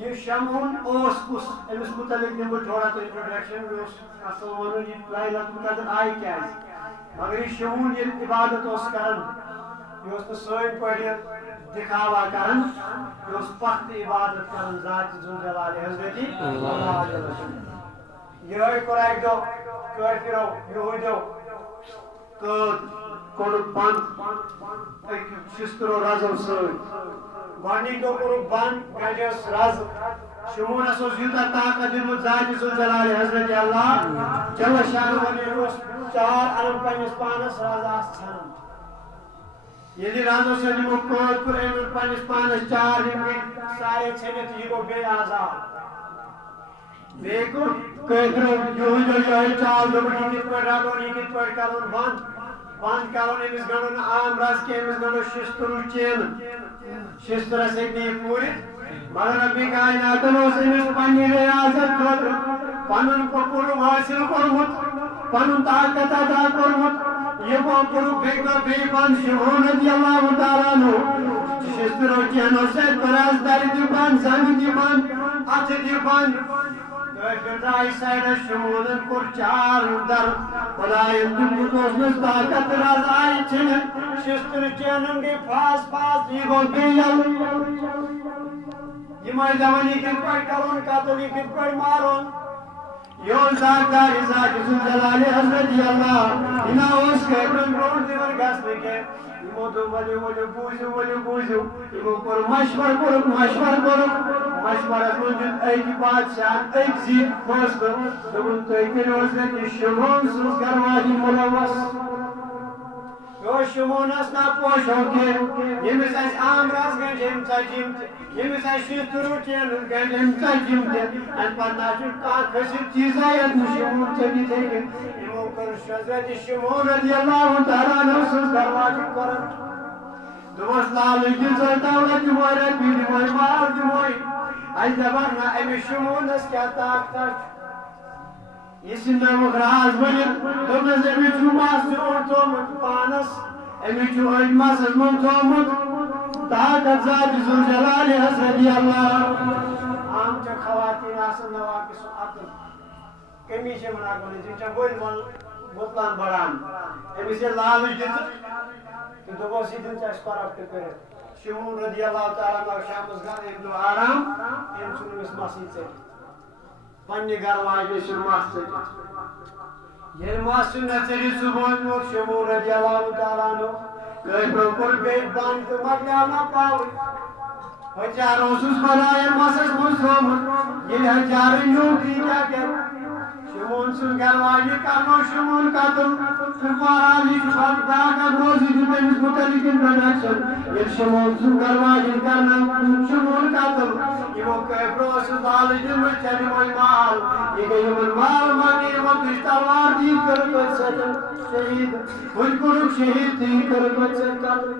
یہ شمعون اوس کس امس متعلق دم بہ تھوڑا تو انٹروڈکشن اصل ون یہ لائلۃ القدر آئی کیا مگر یہ شمعون یہ عبادت اس کرن یہ سن پہ دکھاوا کرن یہ پخت عبادت کرن ذات ذوالجلال حضرت اللہ جل شانہ یہ کور ایک دو کافرو یہودیو کوڑ بند شسترو رزو ست گۄڈنِکۍ دۄہ کوٚرُکھ بنٛد گَجَس رز شمونس اوس یوٗتاہ طاقت دیُتمُت ذاتِ ذوالجلال حضرت اللہ جل شانہ اوس 4 انن پننِس پانس رز آسہٕ ژھٮ۪نان ییٚلہِ رزو سۭتۍ یِمو قٲد کوٚر أمۍ اوٚن پننِس پانس 4 یِم گٔے سارے ژھٮ۪نِتھ یہِ گوٚو بیٚیہِ آزاد بیٚیہِ کوٚر کٲفرو یہودیو یِہوٚے چال دوٚپُکھ یہِ کِتھ پٲٹھۍ رٹون یہِ کِتھ پٲٹھۍ کرون بنٛد کرون أمِس گنٛڈو نہٕ عام رز کینٛہہ أمِس گنٛڈو شستروٗ چینہٕ شسترس ہیٚکہِ نہٕ یہِ پوٗرِتھ مگر ربِ کائناتن اوس أمِس پننہِ ریاست خٲطرٕ پنُن قرب حٲصِل کوٚرمُت پنُن طاقت عطا کوٚرمُت یہِ کوٚرُکھ بیٚکہِ دۄہ بیٚیہِ بنٛد شمعون رضی اللہ تعالیٰ عنہ شسترو چینو سۭتۍ کوٚر حظ دَرِ تہِ بنٛد زنٛگہٕ تہِ بنٛد اَتھٕ تہِ بنٛد کٲفِر درٛاے سایڈس شمعونن کوٚر 4 در خۄداین دیُتمُت اوسنس طاقت رز آیہِ ژھٕنِتھ شستر چینن گٔے پھاس یہِ گوٚو بیٚیہِ یلہٕ یِم ٲسۍ دپان یہِ کِتھ پٲٹھۍ کرون قتل یہِ کِتھ پٲٹھۍ مارون یہِ اوس ذاکار ذاتِ ذوالجلال حضرت اللہ یہِ نا اوس کٲفرن برونٛٹھ دِوان گژھنہٕ کینٛہہ یِمو دوٚپ ؤلِو بوٗزِو یِمو کوٚر مشور کوٚرُکھ مشورس منٛز دیُت أکۍ بادشاہن أکۍ زِٹھۍ فٲصلہٕ دوٚپُن تُہۍ کٔرِو حضرت شمعون سٕنٛز گرواجی مُلوث یہِ اوس شمعونس نا پوشو کینٛہہ ییٚمِس اَسہِ عام رز گٔنٛڈۍ أمۍ ژَجِم تہِ ییٚمِس اَسہِ شستروٗ چینہٕ گٔنٛڈۍ أمۍ ژَجِم تہِ اَمہِ پتہٕ نا چھُ کانٛہہ کھٔسِتھ چیٖزا یتھ نہٕ شمعون ژٔٹِتھ ہیٚکہِ یِمو کٔر حضرت شمعون رضی اللہ تعالیٰ عنہ سٕنٛز گرواجی کوٚرُن دوٚپُس لالٕچ دِژٕے دولت دِموے رۄپیہِ دِموے مال دِموے اَسہِ دپکھ نہ أمِس شمعونس کیٛاہ طاقتہ چھُ یہِ ژھٕننٲوُکھ راز ؤنِتھ دوٚپنس أمِس چھُ مس تہِ اوٚڑ تھوٚومُت پانس أمِس چھُ أڑۍ مسس منٛز تھوٚومُت طاقت ذاتِ ذوالجلال حضرت اللہ عام چھےٚ خواتیٖن آسان نواقص عقل کمی چھِ یِمن عقلٕچ یِم چھےٚ ؤلۍ گُپلن بڑان أمِس ییٚلہِ لالٕچ دِژٕکھ تہٕ دوٚپُس یہِ دِن اَسہِ کۄرپٹ کٔرِتھ شمعون رضی اللہ تعالیٰ عنہ شامس گھر أمۍ دوٚپ آرام أمۍ ژھُن أمِس مسٕے ژٔٹِتھ پننہِ گرواجہِ ژھُن مس ژٔٹِتھ ییٚلہِ مس چھُ مےٚ ژٔٹِتھ صبحٲے ووت شمعون رضی اللہ تعالیٰ عنہ کٲفرو کوٚر بیٚیہِ بنٛد تہٕ مۄکلیو نا پاورٕے ہتھیار اوسُس خۄداین مسس منٛز تھوٚومُت ییٚلہِ ہتھیارٕ نیوٗ تہٕ یہِ کیٛاہ کرِ شمعون سٕنٛز گرواجی کرنو شمعون قتل تہٕ بہرحال یہِ چھُ طاقت روزِ دیُت أمِس متعلق انٹروڈکشن ییٚلہِ شمعون سٕنٛز گرواجی کرنو شمعون قتل یِمو کٲفرو ٲسٕس لالٕچ دِژمٕژ ژےٚ دِموے مال یہِ گٔے یِمن مال منٛگنہِ یِمو تُج تلوار تہٕ یہِ کٔرٕکھ أتھۍ سۭتۍ شہیٖد ہُتہِ کوٚرُکھ شہیٖد تہٕ یہِ کٔرٕکھ أتھۍ سۭتۍ قتل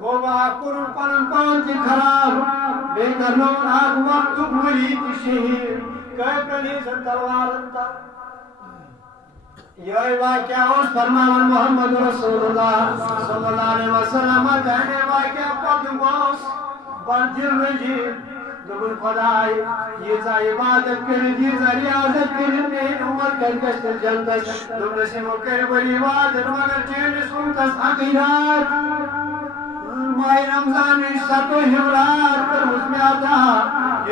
گوٚو اکھ کوٚرُن پنُن پان تہِ خراب بیٚیہِ کرنووُن اکھ وقتُک ؤلی تہِ شہیٖد کٲفرن ہٕنٛزن تلوارن تل یِہوٚے واقعہ اوس فرماوان محمد رسول اللہ صلی اللہ علیہ وسلم تہنٛدے واقعہ پتہٕ اوس بڑٕ دِل رٔجیٖد دوٚپُن خۄداے ییٖژاہ عبادت کٔرِتھ ییٖژاہ ریاضت کٔرِتھ میٛٲنۍ اُمت کتہِ گژھِ تیٚلہِ جنتس دوٚپنس یِمو کٔرۍ ؤری عبادت مگر چٲنِس اُمتس اکٕے رات ماہِ رمضانٕچ 27 رات کٔرمٕژ مےٚ عطا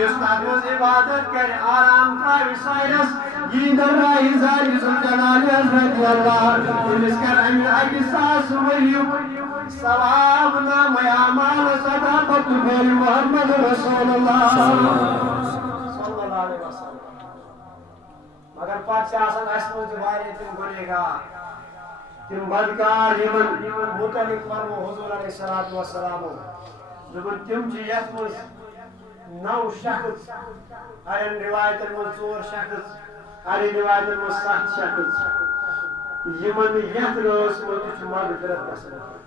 یُس تتھ منٛز عبادت کرِ آرام ترٛاوِ سایرس یی درراہہِ ذاتِ ذوالجلال حضرت اللہ تٔمِس کر امہِ 1,000 ؤریُک ثواب نامے اعمالس عطا پتہٕ پھیرِ محمد رسول اللہ صلی اللہ علیہ وسلم مگر پتہٕ چھِ آسان اسہِ منٛز تہِ واریاہ تِم گُنہگار تِم بدکار یِمن متعلق فرمو حضور علیہ الصلوۃ والسلام دوٚپُن تِم چھِ یتھ منٛز 9 شخص اڑٮ۪ن رِوایتن منٛز 4 شخص اڑٮ۪ن رِوایتن منٛز 7 شخص یِمن نہٕ یتھ رٲژ منٛز تہِ چھُ مغفرت گژھان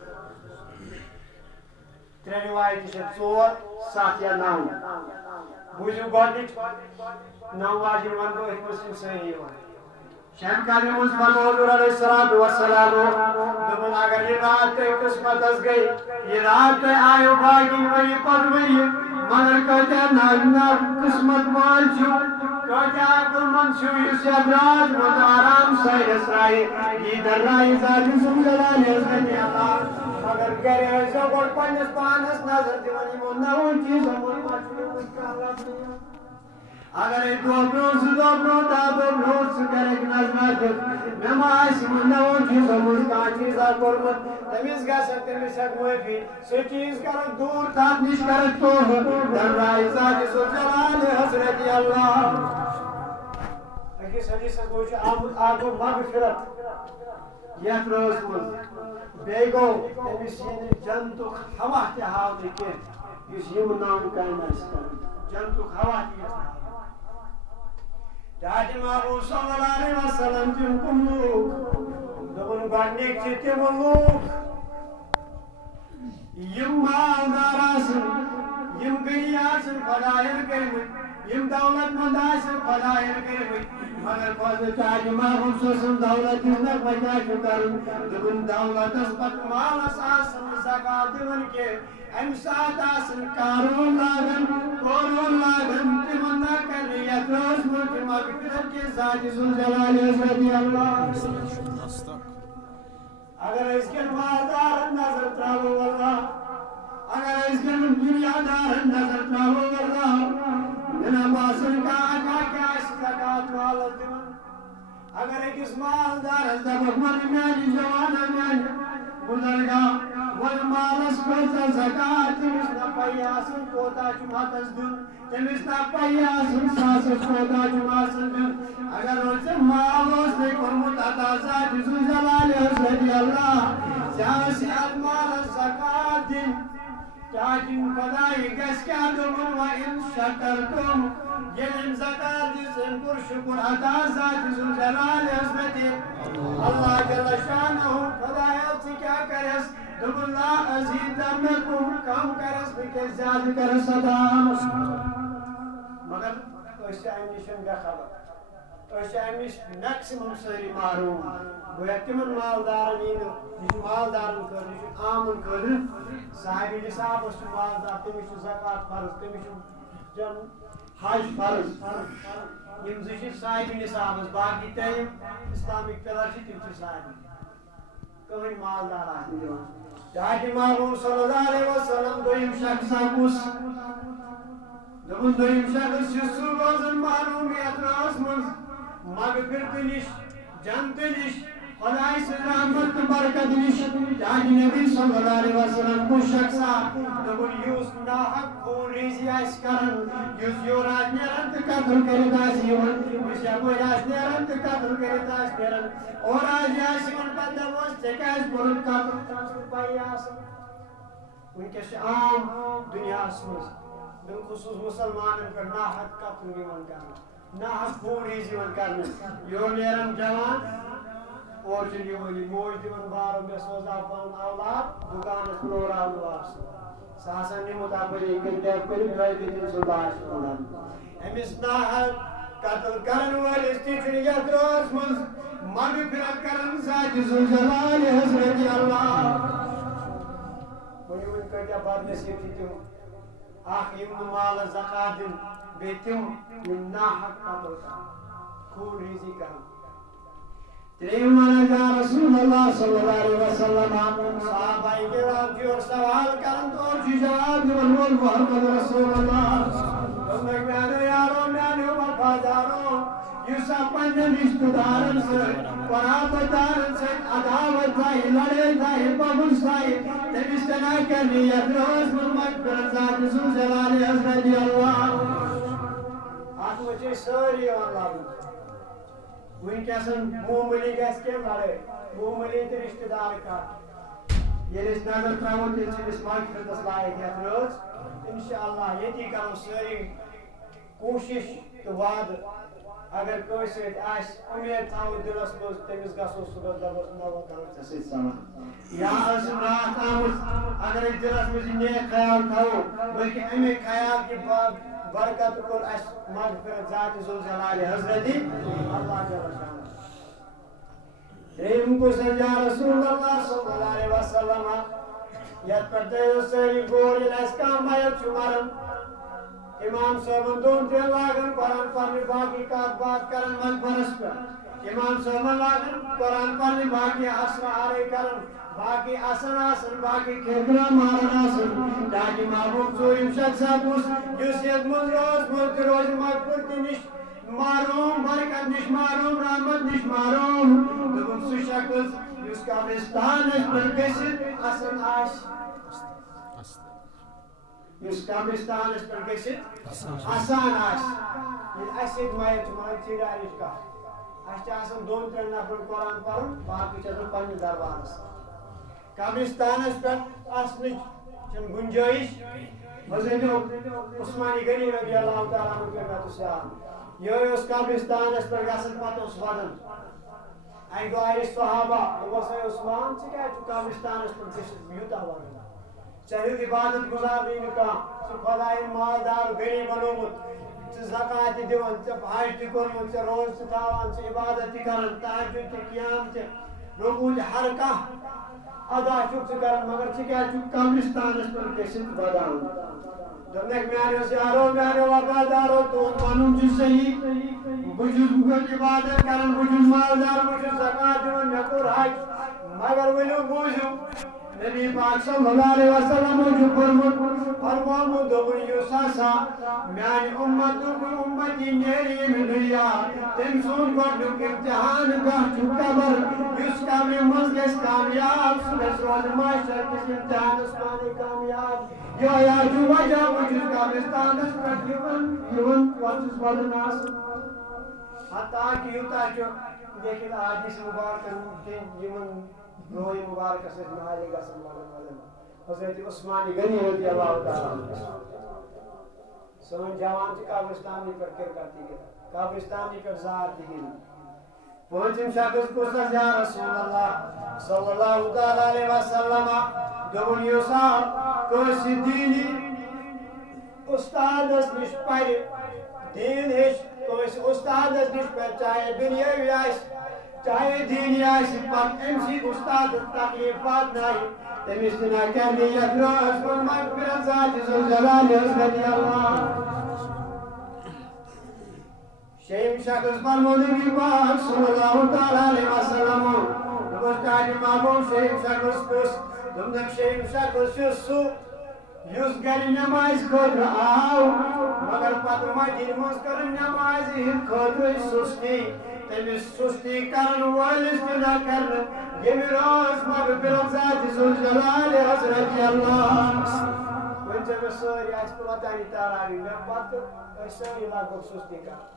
3 رِوایتہِ چھِ 4 7 یا 9 بوٗزِو گۄڈنِچ 9 واجِنۍ ونہٕ بہٕ أتھۍ منٛز چھِ سٲری یِوان شب قدر منٛز فرمو حضور علیہ الصلوۃ والسلام دوٚپُن اگر یہِ رات تۄہہِ قٕسمتس گٔے یہِ رات تۄہہِ آیو باقی ؤری پتہٕ ؤری مگر کتیا ناگنا قسمت وال کتیا عقل مند اس رات مند آرام سائرس رائے یہ در رائے ذات سم جلال حضرت اللہ مگر گھر ایسا گوڑ پنس پانس نظر دیوانی مندہون چیز ہمون مچھوڑی مجھکالات نہیں اگر ایک دوبرو دابرو سکرک نظر مما آسی مندہون چیز ہمون کان چیزا کرمت تمیز گا سکتے میں سک موفی سی چیز کرک دور تاب نش کرک تو در رائے ذات سم جلال حضرت اللہ اکیس حدیث کوئی آگو مغفرت یت روز مز بیگو تمس یہ جنتک ہوا تہ ہاو نکر اس یم نام کام جنتک ہوا تہ تاج محبوب صلی اللہ علیہ وسلم تم کم لوگ دبن گڈنک چھ تم لوگ یم مالدار آسن یم غنی آسن خدایان کرمت یم دولت مند آسن خدایان کرمت مگر خود تاج محبوب صلی اللہ علیہ وسلم دولت دنک وجہ کرن دبن دولت اسپت مالس آسن زکات دون کے ام سات آسن کارون لاگن کورون لاگن تمن نہ کر یتروز ملک مغفرت کے ذات ذوالجلال حضرت اللہ اگر اس کے مالدار نظر تراو واللہ اگر اس کے دنیا دار نظر تراو واللہ میرا باسن کا آقا کیا زکات والد دیون اگر ایک اس مالدار از دبک من میانی جوانا میانی بزرگا والمالس کوتا زکات تمس نا پیاسن کوتا چماتس دن تمس نا پیاسن ساسس کوتا چماسن دن اگر روچ مالوس نے کرمت عطا ذات ذوالجلال حضرت اللہ سیاسی المال زکات دن تاکن خدای گس کیا دمن و ان شکرتم یلن زکات دن پر شکر عطا ذات ذوالجلال حضرت اللہ جل شانہ خدای سے کیا کرس دم اللہ ازیدنکم کم کرس بکے زیادہ کرس عطا مگر اس امنشن کا خبر اس امنش میکسیمم سری معروم گویا تمن مالدارن مالدارن کر عامن کر صاحب نصاب اس مالدار تمش زکات فرض تمش جن حج فرض یم زش صاحب نصاب باقی تیم اسلامک پلر تم صاحب کہیں مالدار آسن دیوان تاج محبوب صلی اللہ علیہ وسلم دویم شخص کس دبن دویم شخص سو روزن معلومیت راز من مغفرت نش جنت نش خدای سے رحمت برکت نش تاج نبی صلی اللہ علیہ وسلم کو شخصا دبن یوس ناحق خون ریزی آئیس کرن یوس یوراج نیرن قتل کرد آسیون یوس یابویاس نیرن قتل کرد آسیون اور آج آسیون بندوز چکاس برد قتل تنسل پائی آسن ان کے عام دنیا اسمز بالخصوص مسلمانن پر ناحق قتل نیون کرنا ناحق خون ریزی ون کرنا یو نیرن جوان اور چلی ولی موج دیون بارو میں سوزا پان اولاد دکان فلورا واپس ساسن نمت اپنی گردیب کری بھائی دیتن سلداش کنن امس ناحق قتل کرن والی استیچنیت روز مز مغفرت کرن ذات ذوالجلال حضرت اللہ ونی ون کتیا بد نصیب تم اخ یم مال زکات دن بیتم یم ناحق قتل خون ریزی کرن تریمانا جا رسول اللہ صلی اللہ علیہ وسلم صحابہ کرام کی اور سوال کرن تو اور جی جواب دیون محمد رسول اللہ تم میانے یارو میانے وفادارو یوسا پنجہ رشتہ دارن سے قرابت دارن سے عداوت ظاہر لڑے ظاہر بغض ظاہر تمس تنا کرنی ادروس من مغفرت ذات ذوالجلال حضرت اللہ آت مجھے ساری اللہ ونکسن معمولی گھس کے لڑے معمولی تو رشتہ دار کا یہ رشتہ نظر تراو تمس مغفرتس لائق روز انشاءاللہ یتی کرو ساری کوشش تو وعد اگر کوئی سیت آس امید تھاو دلس مز تمس گسو صبح دبس نو کرو ژے سۭتۍ یا ٲسٕم راتھ آمٕژ اگر أسۍ دلس مز نیک خیال تھاوو بلکہ امی خیال کی برکت کور اس مغفرت ذات ذوالجلال حضرت اللہ جل شانہ تریم کو سجا رسول اللہ صلی اللہ علیہ وسلم یت پر دیو سری گور اس کا میت چمرن امام صاحبن دون تین لاگن قرآن پڑھنے باقی کات بات کرن مقبرس پر امام صاحبن لاگن قرآن پڑھنے باقی اثر آرے کرن باقی اثر آسن باقی کھیکرا مارن آسن تاکہ محبوب ژوٗرِم شخصات اس یُس یتھ منٛز روز ملت روز مقبرتی نش معروم برکت نش معروم رحمت نش معروم دوٚپُن سُہ شخص یُس قبرستانس پٮ۪ٹھ گٔژھِتھ اصل آسہِ یُس قبرستانس پٮ۪ٹھ گٔژھِتھ آسان آسہِ ییٚلہِ اَسہِ ییٚتہِ میت چھُ مان ژیٖرِیارٕچ کتھ اَسہِ چھِ آسان دۄن ترٛٮ۪ن نفرن قرآن پرُن باقٕے چھِ آسان پننِس دربارس قبرستانس پٮ۪ٹھ آسنٕچ چھنہٕ گُنجٲیش حضرت عثمانِ غنی رضی اللہ تعالیٰ عنہ یہے اوس قبرستانس پٮ۪ٹھ گژھان پتہٕ اوس ودان اکہِ دۄہ آیہِ صحابہ دوٚپُس ہے عثمان ژٕ کیٛازِ چھُکھ قبرستانس پٮ۪ٹھ گٔژھِتھ یوٗتاہ ودان ژےٚ ہیوٚت عبادت گُزارنٕے نہٕ کانٛہہ ژٕ خۄدایَن مالدار غریٖب بنوومُت ژٕ زکات تہِ دِوان ژےٚ حج تہِ کوٚرمُت ژےٚ روزٕ تہِ تھاوان ژٕ عبادت تہِ کران تہجُد تہِ قیام تہِ رکوع تہِ ہر کانٛہہ ادا چھُکھ ژٕ کران مگر ژٕ کیٛازِ چھُکھ قبرستانس پٮ۪ٹھ گٔژھِتھ ودان دوٚپنَکھ میٛانیو یارو میٛانیو وفادارو تُہُنٛد وَنُن چھُ صحیح بہٕ چھُس عبادت کران بہٕ چھُس مالدار بہٕ چھُس زکات دِوان مےٚ کوٚر حج مگر ؤنِو بوٗزِو نبی پاک صلی اللہ علیہ وسلم چھُ کوٚرمُت فرمومُت دوٚپُن یُس ہسا میٛانہِ اُمتُک اُمتی نیرِ ییٚمہِ دُنیا تٔمۍ سُنٛد گۄڈنیُک امتحان گاہ چھُ قبر یُس قبرِ منٛز گژھِ کامیاب سُہ گژھِ روزٕ معاشر کِس امتحانس پانے کامیاب یہے چھُ وجہ بہٕ چھُس قبرستانس پٮ۪ٹھ یِوان پتہٕ چھُس ودان آسان حتیٰ کہ یوٗتاہ چھُ لیکِن حدیث مُبارکن یِمن روح مبارکس سۭتۍ نالہِ گژھان ودان حضرت عثمانِ غنی رضی اللہ تعالیٰ سٲنۍ جوان چھِ قبرستانٕے پٮ۪ٹھ کرکٹ تہِ گِنٛدان قبرستانٕے پٮ۪ٹھ زار تہِ گِنٛدان پوٗنٛژِم شخص کُس حظ یا رسول اللہ صلی اللہ تعالیٰ علیہ وسلم دوٚپُن یُس کٲنٛسہِ دیٖنی اُستادس نِش پرِ دیٖن ہیٚچھِ کٲنٛسہِ اُستادس نِش پرِ چاہے دُنیٲوی آسہِ چاہے دیٖنی آسہِ پتہٕ أمۍ سٕنٛدۍ اُستادس تکلیٖف واتنایہِ تٔمِس تہِ نہ کرِ یتھ رٲژ منٛز مغفرت ذاتِ ذوالجلالِ رضی اللہ شیٚیِم شخص فرموو نبی پاک صلی اللہ تعالیٰ علیہ وسلم دوٚپُس تاجہِ محبوب شیٚیِم شخص کُس دوٚپنکھ شیٚیِم شخص چھُ سُہ یُس گرِ نٮ۪مازِ خٲطرٕ آو مگر پتہٕ مسجدِ منٛز کٔرٕن نٮ۪مازِ ہٕنٛدِ خٲطرٕ سُستی تٔمِس سُستی کرن وٲلِس تہِ نہ کرنہٕ ییٚمہِ رٲژ مغفرت ذاتِ ذوالجلالِ رضی اللہ وۄنۍ ژےٚ مےٚ سٲری آسہِ پتانی تاراوی مےٚ پتہٕ ٲسۍ سٲری لگ بگ سُستی کران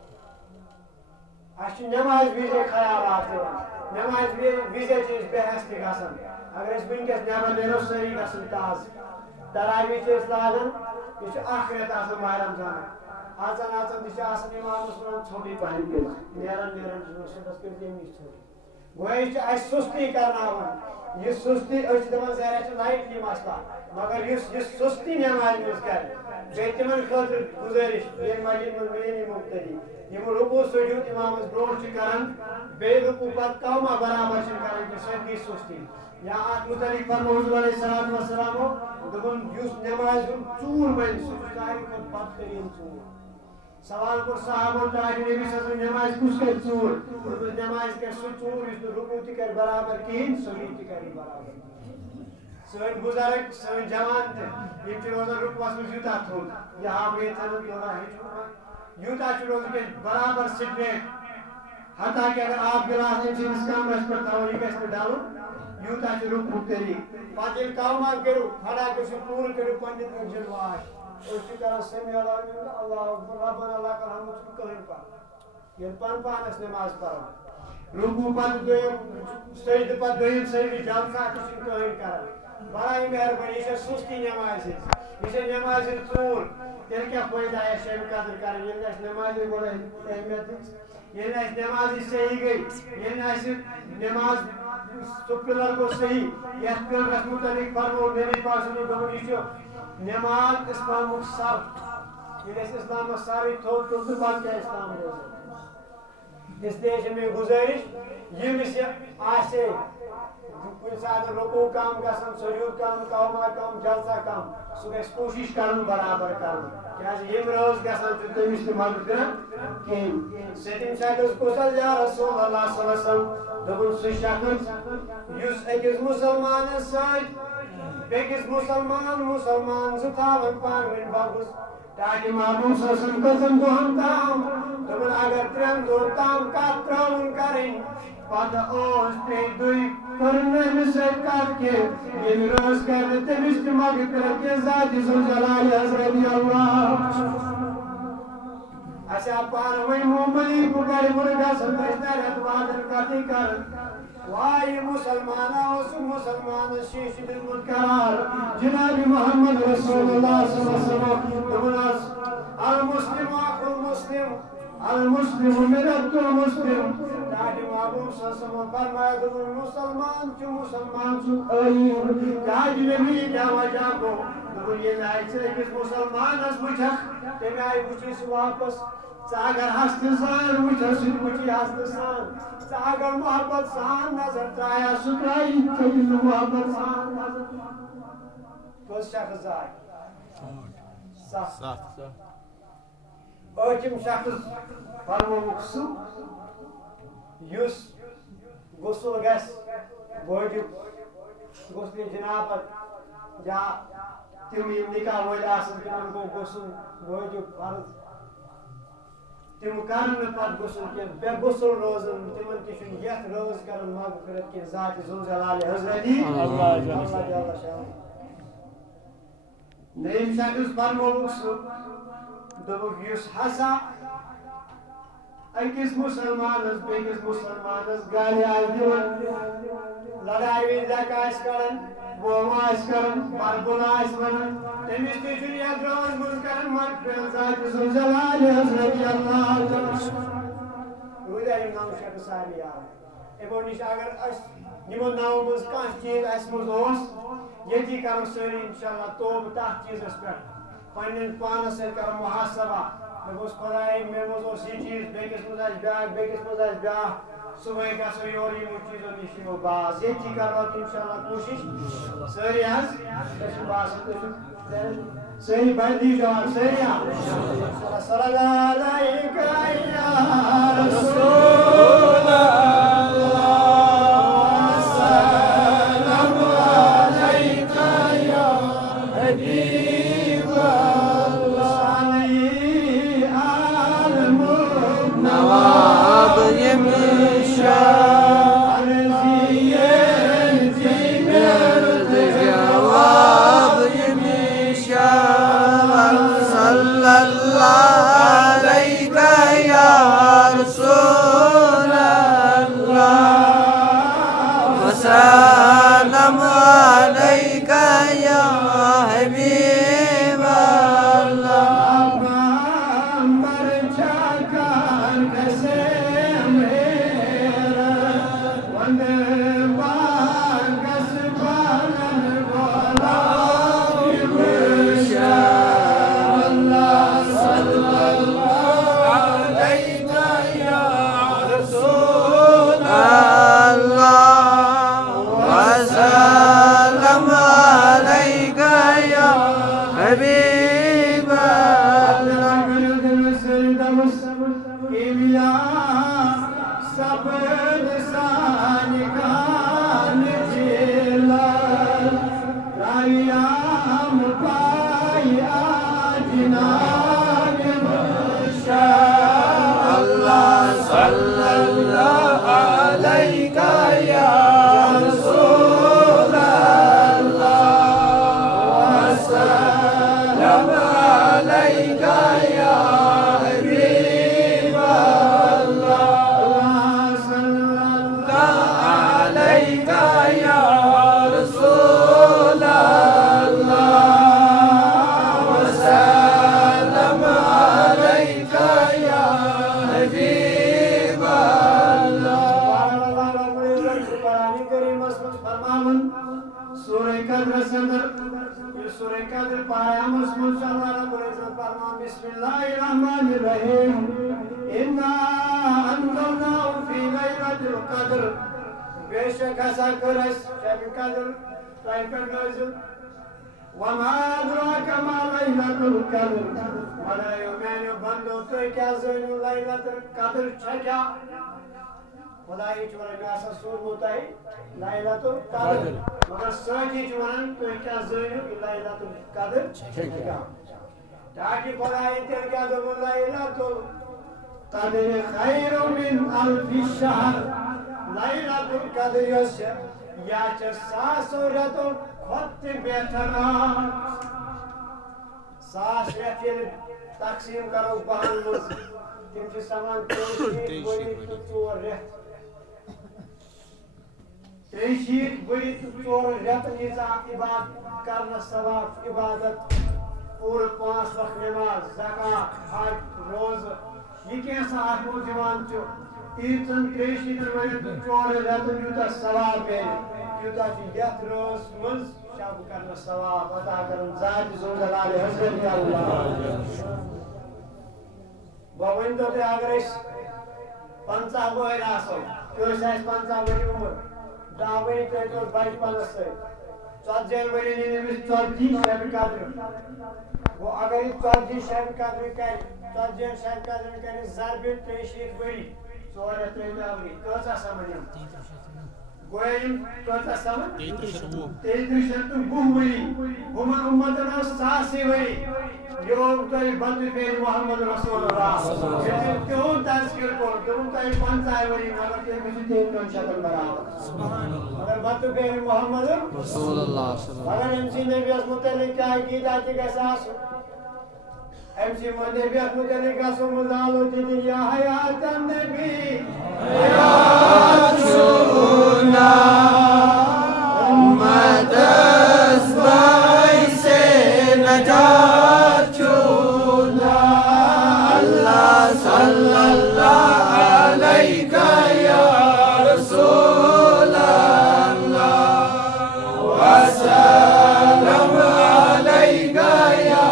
اَسہِ چھُ نٮ۪مازِ وِزے خیالات یِوان نٮ۪مازِ وِزے چھِ أسۍ بے ہٮ۪س تہِ گژھان اگر أسۍ وٕنکٮ۪س نٮ۪بر نیرو سٲری گژھن تازٕ تراوی چھِ أسۍ لاگان یہِ چھُ اکھ رٮ۪تھ آسان ماہِ رمضانُک اژان اژان تہِ چھِ آسان اِمامس ونان ژھوٚٹٕے پہن کٔرِتھ نیران چھِ صُبحس کٔرِتھ ییٚمہِ نِش ژھوٚٹ گوٚو یہِ چھُ اَسہِ سُستی کرناوان یہِ سُستی أسۍ چھِ دپان ظٲہرا چھِ لایٹلی مسلہٕ مگر یُس سُستی نٮ۪مازِ منٛز کرِ بیٚیہِ تِمن خٲطرٕ گُزٲرِش ییٚمہِ مسجد منٛز میٲنی مُفتری یِم رُکوٗع سجوٗد اِمامس برونٛٹھ چھِ کران بیٚیہِ رُکوٗع پتہٕ کما برابر چھِنہٕ کران کینٛہہ سۄ تہِ گٔے سُستی یا اتھ متعلق فرموو حضوٗر علیہ الصلوٰتُ وسلامو دوٚپُن یُس نٮ۪مازِ ہُنٛد ژوٗر بنہِ سُہ چھُ ساروی کھۄتہٕ بدتریٖن ژوٗر سوال کوٚر صحابو تاجہِ نبی صلی اللہ علیہ وسلم نٮ۪مازِ کُس کرِ ژوٗر دوٚپُس نٮ۪مازِ کرِ سُہ ژوٗر یُس نہٕ رُکوٗع تہِ کرِ برابر کِہیٖنۍ سجوٗد تہِ کرِ برابر سٲنۍ بُزرگ سٲنۍ جوان تہِ یِم چھِ روزان رُکوٗعس منٛز یوٗتاہ تھوٚد یہِ ہاو ییٚتٮ۪ن تھوڑا ہیٚچھُن یوٗتاہ چھُ روزان کہِ برابر سٹریٹ حتیٰ کہ اگر آب گِلاس أمۍ سٕنٛدِس کمرس پٮ۪ٹھ تھاوو یہِ گژھِ نہٕ ڈلُن یوٗتاہ چھُ رُکوٗع طریٖقہٕ پتہٕ ییٚلہِ کلمہ کٔرِو کھڑا گٔژھِو پوٗرٕ کٔرِو پننہِ أڑجن واش أسۍ چھِ کران سمی اللہ اللہ اکبر ربنا لک الحمد چھُ کٕہٕنۍ پران ییٚلہِ پن پانس نٮ۪ماز پران رُکوٗع پتہٕ دوٚیِم سجدٕ پتہٕ دوٚیِم سجدٕ جلسہ تہِ چھُنہٕ کٕہٕنۍ کران برایہِ مہربٲنی یہِ چھےٚ سُستی نٮ۪مازِ ہٕنٛز یہِ چھےٚ نٮ۪مازِ ہٕنٛز ژوٗر تیٚلہِ کیٛاہ فٲیدٕ آسہِ اَسہِ اَمہِ قدر کرٕنۍ ییٚلہِ نہٕ اَسہِ نٮ۪مازے گوٚو اہمیت دِژ ییٚلہِ نہٕ اَسہِ نٮ۪مازٕے صحیح گٔے ییٚلہِ نہٕ اَسہِ نٮ۪ماز سُہ پِلر گوٚو صحیح یتھ پِلرس متعلق فرموو نبی پاک صلی اللہ علیہ وسلم دوٚپُن یہِ چھُ نٮ۪ماز اِسلامُک سر ییٚلہِ اَسہِ اِسلامس سرٕے تھوٚد تُل تہٕ پتہٕ کیٛاہ اِسلام روزان اس لیے میں گزارش یمس آسے کن سات رکوع کم گژھان سجود کم قوما کم جلسہ کم سہ گژھِ کوشش کرن برابر کرن کیازِ یم روز گژھان چھُ تٔمِس تہِ مغفرت کِہیٖنۍ سٔتِم شخص کُس حظ یا رسول اللہ صلی اللہ علیہ وسلم دوٚپُن سُہ شخص یُس أکِس مُسلمانس سۭتۍ بیٚکِس مُسلمان زٕ تھاوَن پانہٕ ؤنۍ بغض تاکہِ محبوب صلی اللہ علیہ وسلم کٔژن دۄہن تام دوٚپُن اگر 3 دۄہن تام کتھ ترٛٲوٕن کَرٕنۍ پتہٕ اوس ترٛیٚیہِ دۄہہِ کٔرٕن نہٕ أمِس سۭتۍ کتھ کینٛہہ ییٚمہِ رٲژ کرِ نہٕ تٔمِس تہِ مغفرت کینٛہہ ذاتِ ذوالجلالِ حضرت اللہ اَسہِ آو پانہٕ ؤنۍ معموٗلی بہٕ کرٕ بُرٕ گژھن أسۍ نہٕ رٮ۪تہٕ وادن کتھٕے کران واے مسلمانہ اوس مسلمانس شیٖشہِ دیُتمُت قرار جناب محمد رسول اللہ صلی اللہ علیہ وسلم دوٚپُن حظ المسلم اخو المسلم المسلم مرد المسلم تاکہ محبوب صلی اللہ علیہ وسلم فرمایا دوٚپُن مسلمان چھُ مسلمان سُنٛد ٲیٖن کیٛازِ نبی کیٛاہ وجہ گوٚو دوٚپُن ییٚمہِ آیہِ ژٕ أکِس مُسلمانس وٕچھکھ تَمہِ آیہِ وٕچھی سُہ واپس ژٕ اگر ہستہٕ سان وٕچھکھ سُہ تہِ وٕچھی ہستہٕ سان ژٕ اگر محبت سان نظر ترٛایا سُہ ترٛایی ژےٚ ییٚلہِ نہٕ محبت سان نظر کٔژ شخص آے 7 ٲٹھِم شخص فرمووُکھ سُہ یُس غسل گژھِ واجب غسلِ جنابت یا تِم یِم نکاح وٲلۍ آسن تِمن گوٚو غسل واجب فرض تِم کرن نہٕ پتہٕ غسل کینٛہہ بے غسل روزن تِمن تہِ چھُنہٕ یتھ رٲژ کرن مغفرت کینٛہہ ذاتِ ذوالجلالِ حضرتی اللہ جل شانہ دوٚیِم شخص فرمووُکھ سُہ دوٚپُکھ یُس ہسا أکِس مُسلمانس بیٚکِس مُسلمانس گالہِ آسہِ دِوان لڑایہِ وِزِ دَکہٕ آسہِ کڑان بومہٕ آسہِ کران برگُل آسہِ ونان تٔمِس تہِ چھُنہٕ یتھ رٲژ منٛز کران مغفرت ذاتِ ذوالجلالِ حضرت اللہ روٗدیا یِم 9 شخص سارنٕے یاد یِمو نِش اگر أسۍ یِمو 9 منٛز کانٛہہ چیٖز اَسہِ منٛز اوس ییٚتی کرو سٲری انشاءاللہ توبہٕ تتھ چیٖزس پٮ۪ٹھ پننٮ۪ن پانس سۭتۍ کرو محاسبہ دپوس خۄدایا مےٚ منٛز اوس یہِ چیٖز بیٚکِس منٛز آسہِ بیٛاکھ بیٚکِس منٛز آسہِ بیٛاکھ صُبحٲے گژھو یورٕ یِمو چیٖزو نِش یِمو باز ییٚتی کرو انشاءاللہ کوٗشش سٲری حظ تۄہہِ چھُ باسان تُہۍ چھِو سٲری بڑِ دی جواب سٲری صلی اللہ علیہ یا رسول Allah فرمان بسم اللہ الرحمن الرحیم انا انزلناه فی لیلۃ القدر بے شک ہسا کر اس شب قدر تہ پر نازل وما ادراک ما لیلۃ القدر خدایو میانو بندو تہ کیا زانو لیلۃ القدر چھ کیا خدای چھ ونان مے ہسا سوزمو تہ لیلۃ القدر مگر سچی چھ ونان تہ کیا زانو لیلۃ القدر چھ کیا تاکہ خدای تیل کیا دو لیلۃ القدر خیر من الف شہر لیلۃ القدر یس یا چھ ساسو رتو کھت بہتر رات ساس رت یل تقسیم کرو بہن مز تم چھ سمان 23 ؤری تہٕ 4 رٮ۪تھ 23 ؤری تہٕ 4 رٮ۪تن ییٖژاہ عبادت کرنس ثواب عبادت پوٗرٕ 5 وقت نماز زکات حج روزٕ یہ کیسا اتھ منٛز یِوان چھُ ایٖژن 23 ؤرین تہٕ 4 رٮ۪تن یوٗتاہ ثواب میلہِ تیوٗتاہ چھُ یتھ رٲژ منٛز شب کرنس ثواب عطا کرن ذات ذو جلال حضرت اللہ بہٕ ؤنۍ تو تۄہہِ اگر أسۍ 50 وٕہٕرۍ آسو کٲنٛسہِ آسہِ 50 ؤری عمر 10 ؤری ترٛٲوۍتوس بچپنس سۭتۍ 40 ؤری نی أمِس 40 شبِ قدر گوٚو اگر یہِ 40 شبِ قدر کرِ 40 شبِ قدر کرِ ضربہِ 23 ؤری 4 رٮ۪تھ 13 ؤری کۭژاہ سمجھ یِم گویا یِم کۭژاہ سمجھ 33 شیٚتھ تہٕ 20 ؤری ہُمن اُمتن ٲس 100 ؤری یہ تۄہہِ بندٕ پیر محمد رسول اللہ تِہُنٛد تذکر کوٚر دوٚپُن تۄہہِ 50 ؤری مگر تُہۍ گٔژھِو 33 شیٚتن برابر مگر بندٕ پیر محمد رسول اللہ مگر أمۍ سٕنٛدۍ نبیَس مُتعلق کیٛاہ عقیٖدہ تہِ گژھِ آسُن أمۍ سٕنٛدۍ نبیَس مُتعلق گژھو مُزالو تہِ دِنۍ یا حیاتن نبی حیات چھُنا اُمتس باعثِ نجات چھُنا اللہ صلی اللہ علیہ یا رسول اللہ وسلم علیہ یا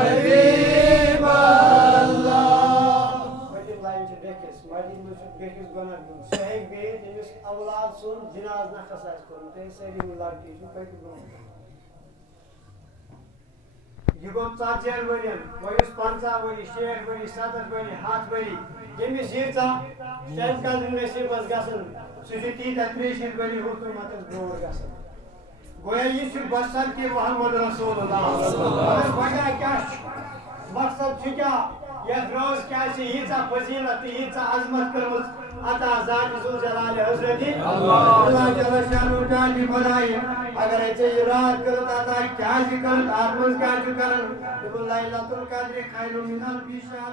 حبیب اللہ مجھے لائن چھِ بیٚکِس مجھے منٛز چھُ بیٚکِس گۄناہ دیُن سُہ ہیٚکہِ بِہِتھ ییٚمِس اولاد سُنٛد جناز نقص آسہِ کوٚرمُت تُہۍ سٲری لڑکی چھِو پٔکِو برٛونٛٹھ یہ گو 40 ؤرین وۄنۍ یُس 50 ؤری 60 ؤری 70 ؤری 100 ؤری ییٚمِس ییٖژاہ شبِ قدر نصیٖبس گژھن سُہ چھُ تیٖتیاہ 63 ؤری حکوٗمتس برٛونٛٹھ گژھان گویا یہِ چھُ بشر کہِ محمد رسول اللہ مگر وجہ کیٛاہ چھُ مقصد چھُ کیٛاہ یتھ رٲژ کیٛازِ چھِ ییٖژاہ فضیٖلت تہٕ ییٖژاہ عظمت کٔرمٕژ عطا ذات ذو جلال حضرت اللہ جل شانہ چانہِ بنایہِ اگرے ژےٚ یہِ رات کٔرٕتھ عطا کیٛازِ کٔرٕتھ اتھ منٛز کیٛاہ چھُ کران دوٚپُن لیلۃ القدر خیر من الف شہر